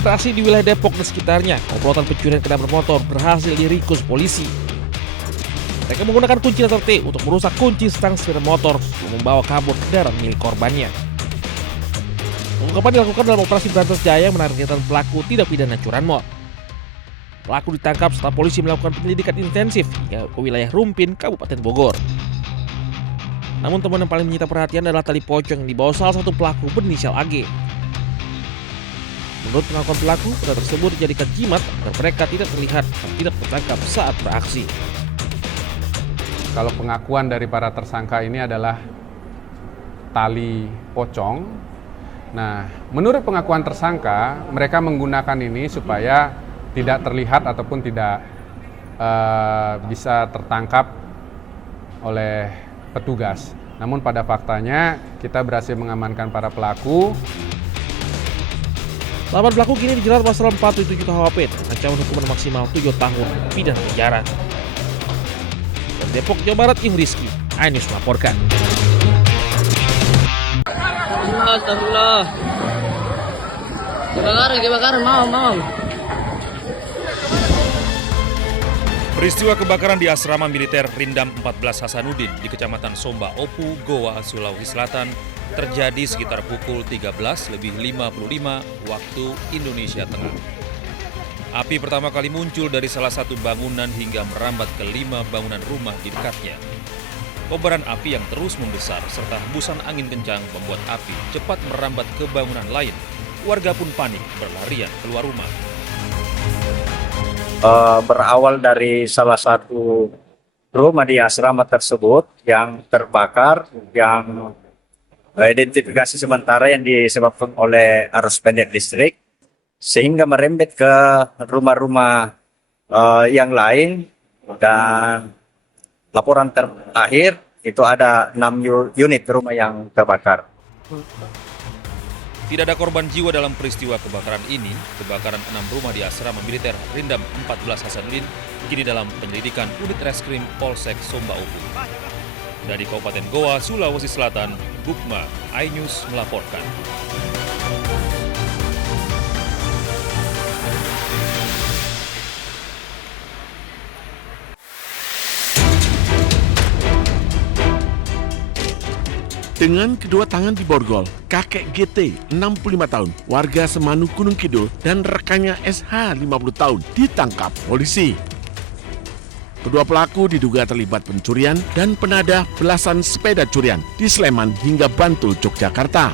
beraksi di wilayah Depok dan sekitarnya, komplotan pencurian kendaraan bermotor berhasil diringkus polisi. Mereka menggunakan kunci letter T untuk merusak kunci stang sepeda motor dan membawa kabur kendaraan milik korbannya. Pengungkapan dilakukan dalam operasi Berantas Jaya yang menargetkan pelaku tindak pidana curanmor. Pelaku ditangkap setelah polisi melakukan penyelidikan intensif hingga ke wilayah Rumpin, Kabupaten Bogor. Namun temuan yang paling menyita perhatian adalah tali pocong yang dibawa salah satu pelaku berinisial AG. Menurut pengakuan pelaku, benda tersebut dijadikan jimat agar mereka tidak terlihat dan tidak tertangkap saat beraksi. Kalau pengakuan dari para tersangka ini adalah tali pocong. Nah, menurut pengakuan tersangka, mereka menggunakan ini supaya tidak terlihat ataupun tidak bisa tertangkap oleh petugas. Namun pada faktanya kita berhasil mengamankan para pelaku. 8 pelaku kini dijerat pasal 477 KUHP dengan ancaman hukuman maksimal 7 tahun pidana penjara. Dari Depok, Jawa Barat, Im Rizky, iNews melaporkan. Astagfirullah. Kebakaran, mau. Peristiwa kebakaran di asrama militer Rindam 14 Hasanuddin di Kecamatan Somba Opu, Goa, Sulawesi Selatan terjadi sekitar pukul 13.55 waktu Indonesia Tengah. Api pertama kali muncul dari salah satu bangunan hingga merambat ke 5 bangunan rumah di dekatnya. Kobaran api yang terus membesar serta hembusan angin kencang membuat api cepat merambat ke bangunan lain. Warga pun panik berlarian keluar rumah. Berawal dari salah satu rumah di asrama tersebut yang terbakar, yang identifikasi sementara yang disebabkan oleh arus pendek listrik, sehingga merembet ke rumah-rumah yang lain, dan laporan terakhir itu ada 6 unit rumah yang terbakar. Tidak ada korban jiwa dalam peristiwa kebakaran ini. Kebakaran 6 rumah di asrama militer Rindam 14 Hasanuddin kini dalam penyelidikan unit reskrim Polsek Somba Opu. Dari Kabupaten Goa, Sulawesi Selatan, Bukma, iNews melaporkan. Dengan kedua tangan diborgol, kakek GT 65 tahun, warga Semanu Gunung Kidul, dan rekannya SH 50 tahun ditangkap polisi. Kedua pelaku diduga terlibat pencurian dan penadah belasan sepeda curian di Sleman hingga Bantul, Yogyakarta.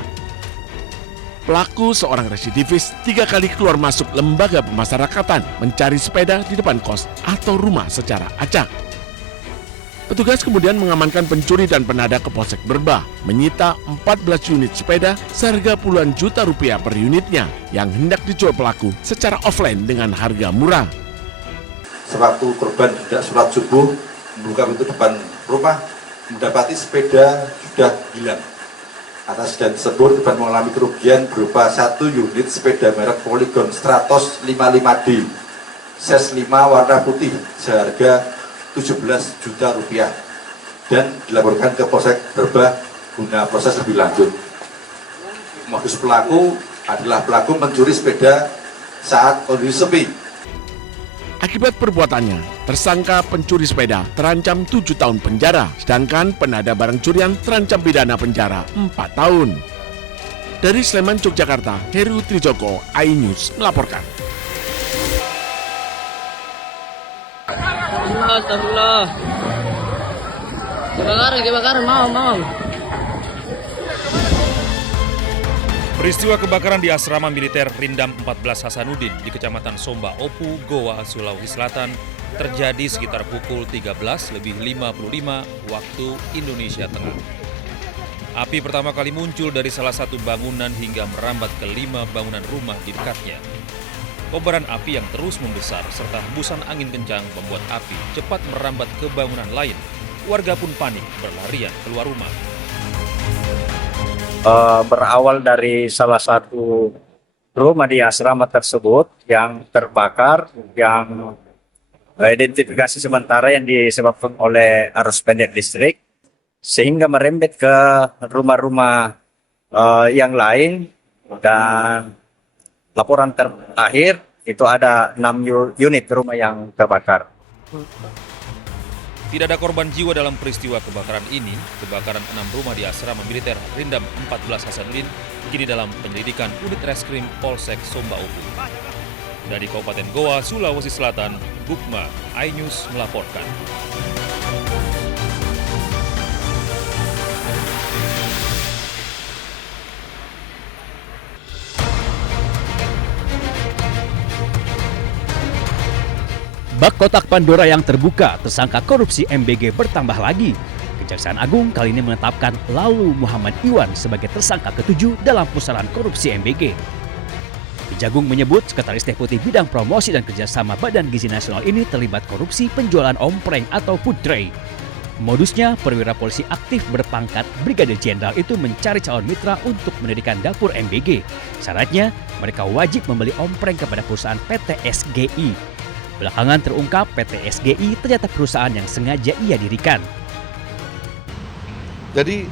Pelaku seorang residivis 3 kali keluar masuk lembaga pemasyarakatan mencari sepeda di depan kos atau rumah secara acak. Petugas kemudian mengamankan pencuri dan penadah ke Polsek Berbah, menyita 14 unit sepeda seharga puluhan juta rupiah per unitnya yang hendak dijual pelaku secara offline dengan harga murah. Sewaktu korban tidak sholat subuh, membuka pintu depan rumah, mendapati sepeda sudah hilang. Atas dan tersebut, korban mengalami kerugian berupa 1 unit sepeda merek Polygon Stratos 55D, ses 5 warna putih seharga 17 juta rupiah dan dilaporkan ke Polsek Berbah guna proses lebih lanjut. Modus pelaku adalah pelaku mencuri sepeda saat kondisi sepi. Akibat perbuatannya, tersangka pencuri sepeda terancam 7 tahun penjara, sedangkan penadah barang curian terancam pidana penjara 4 tahun. Dari Sleman, Yogyakarta, Heru Trijoko, iNews melaporkan. Astagfirullah. Kebakaran, mau. Peristiwa kebakaran di asrama militer Rindam 14 Hasanuddin di Kecamatan Somba Opu, Goa, Sulawesi Selatan terjadi sekitar pukul 13.55 waktu Indonesia Tengah. Api pertama kali muncul dari salah satu bangunan hingga merambat ke 5 bangunan rumah di dekatnya. Kobaran api yang terus membesar serta hembusan angin kencang membuat api cepat merambat ke bangunan lain. Warga pun panik berlarian keluar rumah. Berawal dari salah satu rumah di asrama tersebut yang terbakar, yang identifikasi sementara yang disebabkan oleh arus pendek listrik, sehingga merembet ke rumah-rumah yang lain, dan laporan terakhir itu ada 6 unit rumah yang terbakar. Tidak ada korban jiwa dalam peristiwa kebakaran ini. Kebakaran 6 rumah di asrama militer Rindam 14 Hasanuddin kini dalam penyelidikan unit reskrim Polsek Somba Opu. Dari Kabupaten Goa, Sulawesi Selatan, Bukma, iNews melaporkan. Bak kotak Pandora yang terbuka, tersangka korupsi MBG bertambah lagi. Kejaksaan Agung kali ini menetapkan Lalu Muhammad Iwan sebagai tersangka ke-7 dalam pusaran korupsi MBG. Kejagung menyebut Sekretaris Deputi Bidang Promosi dan Kerjasama Badan Gizi Nasional ini terlibat korupsi penjualan ompreng atau food tray. Modusnya, perwira polisi aktif berpangkat Brigadir Jenderal itu mencari calon mitra untuk mendirikan dapur MBG. Syaratnya, mereka wajib membeli ompreng kepada perusahaan PT SGI. Belakangan terungkap PT SGI ternyata perusahaan yang sengaja ia dirikan. Jadi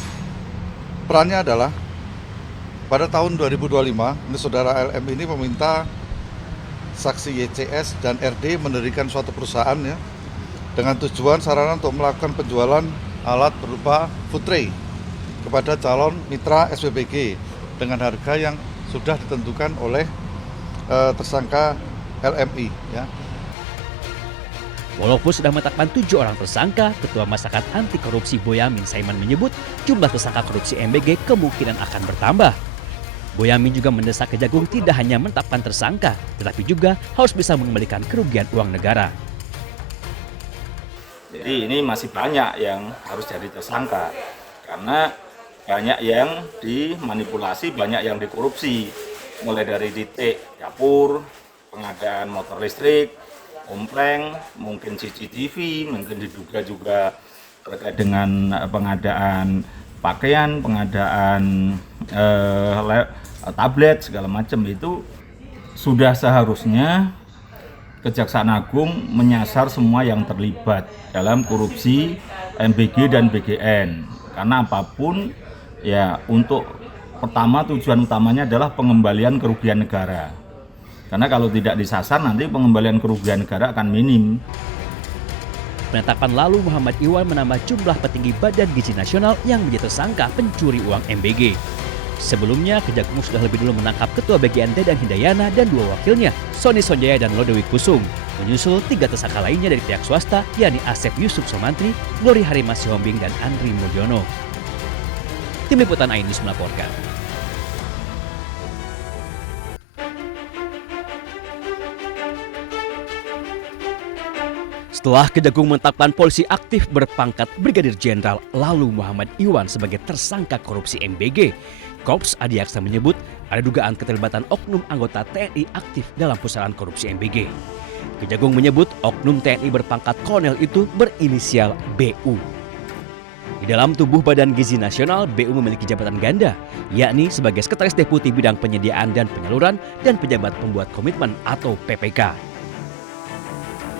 perannya adalah pada tahun 2025, ini saudara LM ini meminta saksi YCS dan RD mendirikan suatu perusahaan ya, dengan tujuan sarana untuk melakukan penjualan alat berupa food tray kepada calon mitra SPBG dengan harga yang sudah ditentukan oleh tersangka LMI ya. Walaupun sudah menetapkan 7 orang tersangka, Ketua Masyarakat Anti Korupsi Boyamin Saiman menyebut jumlah tersangka korupsi MBG kemungkinan akan bertambah. Boyamin juga mendesak Kejagung tidak hanya menetapkan tersangka, tetapi juga harus bisa mengembalikan kerugian uang negara. Jadi ini masih banyak yang harus jadi tersangka, karena banyak yang dimanipulasi, banyak yang dikorupsi, mulai dari titik dapur, pengadaan motor listrik, ompreng, mungkin CCTV, mungkin diduga juga terkait dengan pengadaan pakaian, pengadaan tablet, segala macam. Itu sudah seharusnya Kejaksaan Agung menyasar semua yang terlibat dalam korupsi MBG dan BGN. Karena apapun, ya untuk pertama tujuan utamanya adalah pengembalian kerugian negara. Karena kalau tidak disasar nanti pengembalian kerugian negara akan minim. Penetapan Lalu Muhammad Iwan menambah jumlah petinggi Badan Gizi Nasional yang menjadi tersangka pencuri uang MBG. Sebelumnya, Kejagung sudah lebih dulu menangkap Ketua BGN Dedan Hindayana dan 2 wakilnya, Sony Sonjaya dan Lodewi Kusung. Menyusul 3 tersangka lainnya dari pihak swasta, yakni Asep Yusuf Somantri, Glory Harima Sihombing, dan Andri Mulyono. Tim Liputan iNews melaporkan. Setelah Kejagung menetapkan polisi aktif berpangkat Brigadir Jenderal Lalu Muhammad Iwan sebagai tersangka korupsi MBG, Korps Adiaksa menyebut ada dugaan keterlibatan oknum anggota TNI aktif dalam pusaran korupsi MBG. Kejagung menyebut oknum TNI berpangkat kolonel itu berinisial BU. Di dalam tubuh Badan Gizi Nasional, BU memiliki jabatan ganda, yakni sebagai Sekretaris Deputi Bidang Penyediaan dan Penyaluran dan Pejabat Pembuat Komitmen atau PPK.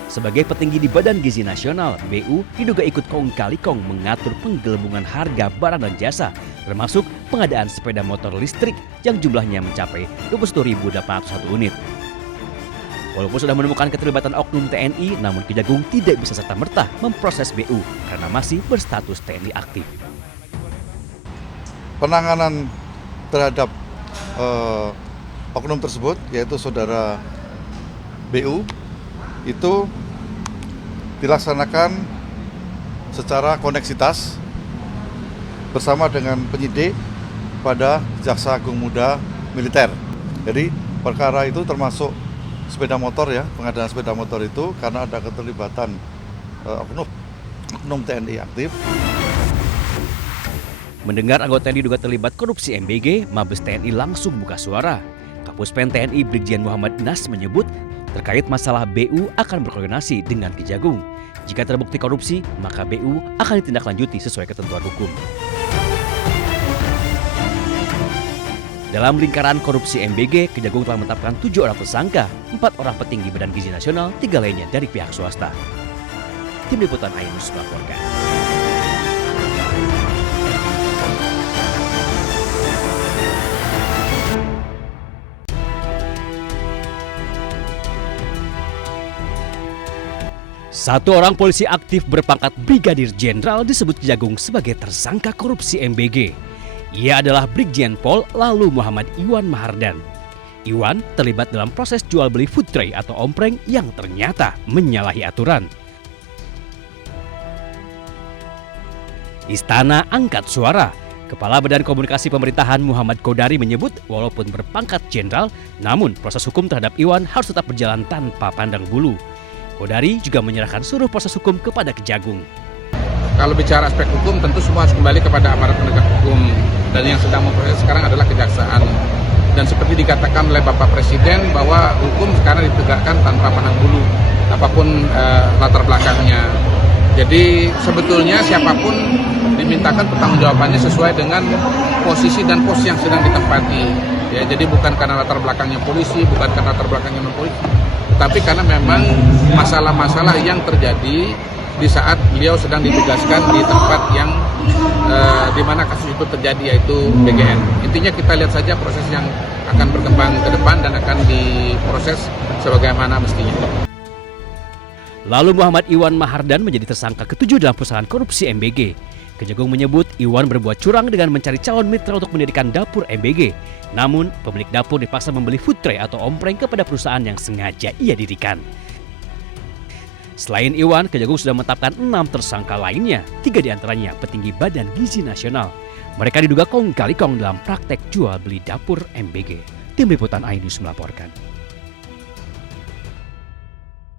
Sebagai petinggi di Badan Gizi Nasional, BU diduga ikut kong kali kong mengatur penggelembungan harga barang dan jasa, termasuk pengadaan sepeda motor listrik yang jumlahnya mencapai 21.801 unit. Walaupun sudah menemukan keterlibatan oknum TNI, namun Kejagung tidak bisa serta-merta memproses BU karena masih berstatus TNI aktif. Penanganan terhadap oknum tersebut, yaitu saudara BU, itu dilaksanakan secara koneksitas bersama dengan penyidik pada Jaksa Agung Muda Militer. Jadi perkara itu termasuk sepeda motor ya, pengadaan sepeda motor itu karena ada keterlibatan oknum TNI aktif. Mendengar anggota TNI diduga terlibat korupsi MBG, Mabes TNI langsung buka suara. Kapuspen TNI Brigjen Muhammad Nas menyebut terkait masalah BU akan berkoordinasi dengan Kejagung. Jika terbukti korupsi, maka BU akan ditindaklanjuti sesuai ketentuan hukum. Dalam lingkaran korupsi MBG, Kejagung telah menetapkan 7 orang tersangka, 4 orang petinggi Badan Gizi Nasional, 3 lainnya dari pihak swasta. Tim Liputan iNews melaporkan. Satu orang polisi aktif berpangkat Brigadir Jenderal disebut Kejagung sebagai tersangka korupsi MBG. Ia adalah Brigjen Pol Lalu Muhammad Iwan Mahardan. Iwan terlibat dalam proses jual beli food tray atau ompreng yang ternyata menyalahi aturan. Istana angkat suara. Kepala Badan Komunikasi Pemerintahan Muhammad Kodari menyebut walaupun berpangkat jenderal, namun proses hukum terhadap Iwan harus tetap berjalan tanpa pandang bulu. Kodari juga menyerahkan seluruh proses hukum kepada Kejagung. Kalau bicara aspek hukum, tentu semua harus kembali kepada aparat penegak hukum. Dan yang sedang memproses sekarang adalah kejaksaan. Dan seperti dikatakan oleh Bapak Presiden bahwa hukum sekarang ditegakkan tanpa pandang bulu, apapun latar belakangnya. Jadi sebetulnya siapapun dimintakan pertanggungjawabannya sesuai dengan posisi dan pos yang sedang ditempati. Ya, jadi bukan karena latar belakangnya polisi, bukan karena latar belakangnya non-polisi, tapi karena memang masalah-masalah yang terjadi di saat beliau sedang ditugaskan di tempat yang di mana kasus itu terjadi, yaitu BGN. Intinya kita lihat saja proses yang akan berkembang ke depan dan akan diproses sebagaimana mestinya. Lalu Muhammad Iwan Mahardan menjadi tersangka ke-7 dalam pusaran korupsi MBG. Kejagung menyebut Iwan berbuat curang dengan mencari calon mitra untuk mendirikan dapur MBG. Namun, pemilik dapur dipaksa membeli food tray atau ompreng kepada perusahaan yang sengaja ia dirikan. Selain Iwan, Kejagung sudah menetapkan 6 tersangka lainnya, 3 diantaranya petinggi Badan Gizi Nasional. Mereka diduga kong kali kong dalam praktek jual beli dapur MBG. Tim Liputan iNews melaporkan.